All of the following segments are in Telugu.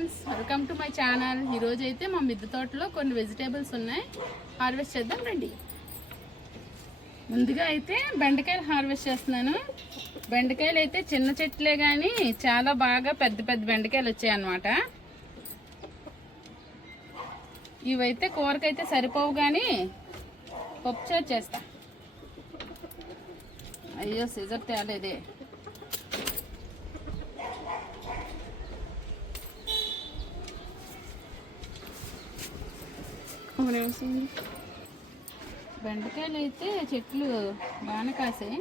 Friends, welcome to my channel. ఈరోజు అయితే మా మిద్దె తోటలో కొన్ని వెజిటేబుల్స్ ఉన్నాయి, హార్వెస్ట్ చేద్దాం రండి. ముందుగా అయితే బెండకాయలు హార్వెస్ట్ చేస్తున్నాను. బెండకాయలు అయితే చిన్న చెట్లే కానీ చాలా బాగా పెద్ద పెద్ద బెండకాయలు వచ్చాయి అన్నమాట. ఇవైతే కూరకైతే సరిపోవు కానీ పప్పుచారు చేస్తా. అయ్యో సీజర్ తేలేదే. బెండకాయలు అయితే చెట్లు బాగానే కాసాయి.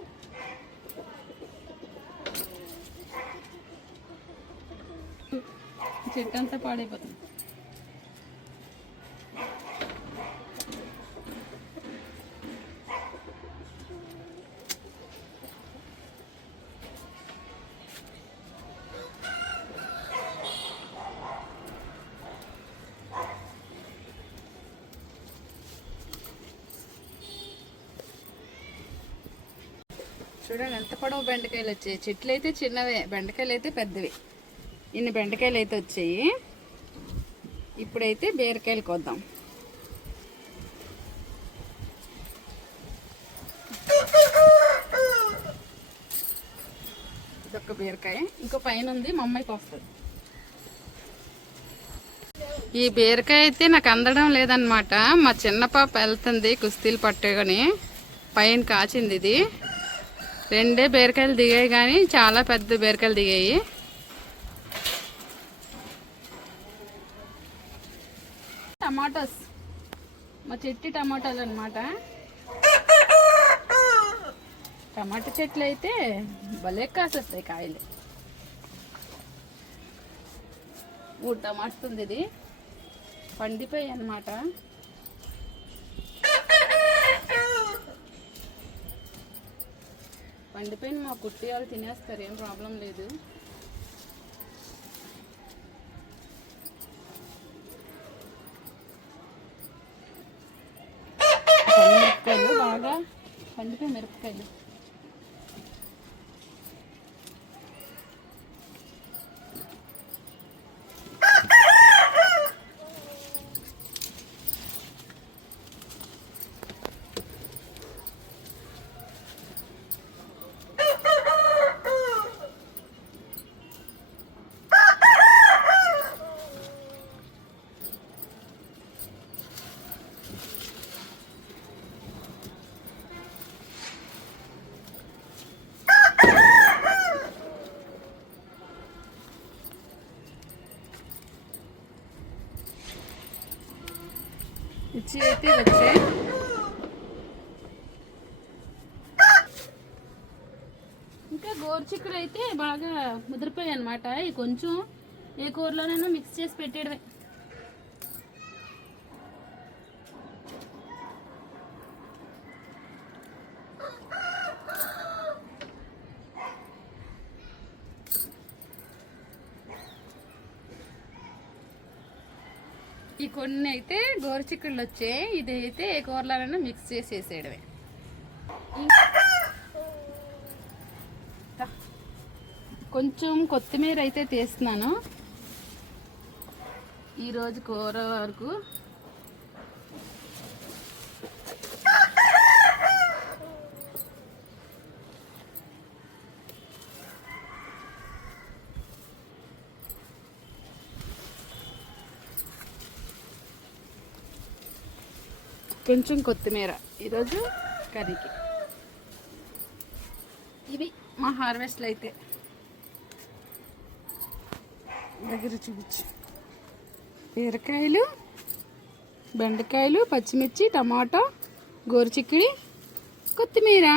చెట్టు అంతా పాడైపోతుంది. చూడండి ఎంత పొడవు బెండకాయలు వచ్చాయి. చెట్లు అయితే చిన్నవే, బెండకాయలు అయితే పెద్దవి. ఇన్ని బెండకాయలు అయితే వచ్చాయి. ఇప్పుడైతే బీరకాయలు కోద్దాం. ఇదొక బీరకాయ, ఇంకో పైన ఉంది, మా అమ్మాయికి వస్తుంది. ఈ బీరకాయ అయితే నాకు అందడం లేదనమాట. మా చిన్న పాప వెళ్తుంది కుస్తీలు పట్టుకొని. పైన కాచింది ఇది. రెండే బీరకాయలు దిగాయి కానీ చాలా పెద్ద బీరకాయలు దిగాయి. టమాటోస్, మా చెట్టు టమాటాలు అనమాట. టమాటా చెట్లు అయితే భలే కాసేస్తాయి కాయలు. 3 టమాటాలు ఉంది. ఇది పండిపోయాయి అన్నమాట. పండిపోయిన మా కుట్టి వాళ్ళు తినేస్తారు, ఏం ప్రాబ్లం లేదు. మిరపకాయలు బాగా పండిపోయి మిరపకాయలు. ఇచ్చి అయితే వచ్చాయి. ఇంకా గోరుచిక్కుడు అయితే బాగా ముదిరిపోయాయి అన్నమాట. ఈ కొంచెం ఏ కూరలోనైనా మిక్స్ చేసి పెట్టేయడమే. ఈ కొన్ని అయితే గోరుచిక్కుళ్ళు వచ్చాయి. ఇది అయితే ఏ కూరలోనైనా మిక్స్ చేసి వేసేయడమే. కొంచెం కొత్తిమీర అయితే తీస్తున్నాను ఈరోజు కూర వరకు. కొంచెం కొత్తిమీర ఈరోజు కర్రీకి. ఇవి మా హార్వెస్ట్లు అయితే. దగ్గర చూపించు. బీరకాయలు, బెండకాయలు, పచ్చిమిర్చి, టమాటో, గోరుచిక్కుడి, కొత్తిమీర.